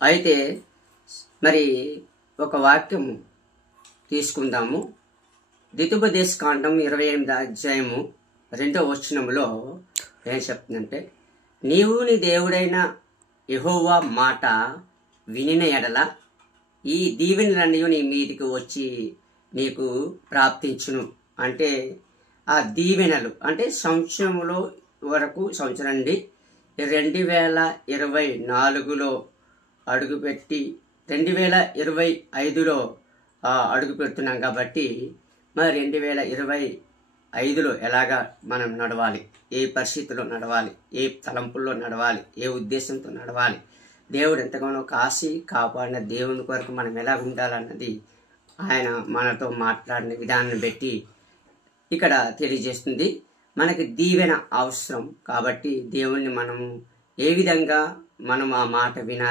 అయితే మరి ఒక వాక్యం తీసుకుందాము. ద్వితీయోపదేశకాండం 28వ అధ్యాయము 2వ వచనములో ఏం చెప్తుందంటే, నీవు నీ దేవుడైన యెహోవా మాట వినిన ఎడల ఈ దీవెనలన్నీ నీ మీదికి వచ్చి నీకు ప్రాప్తించును. అంటే ఆ దీవెనలు అంటే సంవత్సరంలో వరకు, సంవత్సరం నుండి 2024లో అడుగుపెట్టి 2025లో అడుగు పెడుతున్నాం కాబట్టి మరి 2025లో ఎలాగా మనం నడవాలి, ఏ పరిస్థితిలో నడవాలి, ఏ తలంపుల్లో నడవాలి, ఏ ఉద్దేశంతో నడవాలి, దేవుడు ఎంతగానో కాసి కాపాడిన దేవుని కొరకు మనం ఎలా ఉండాలన్నది ఆయన మనతో మాట్లాడిన విధానాన్ని బట్టి ఇక్కడ తెలియజేస్తుంది. మనకి దీవెన అవసరం కాబట్టి దేవుణ్ణి మనము ఏ విధంగా మనం ఆ మాట వినాలి,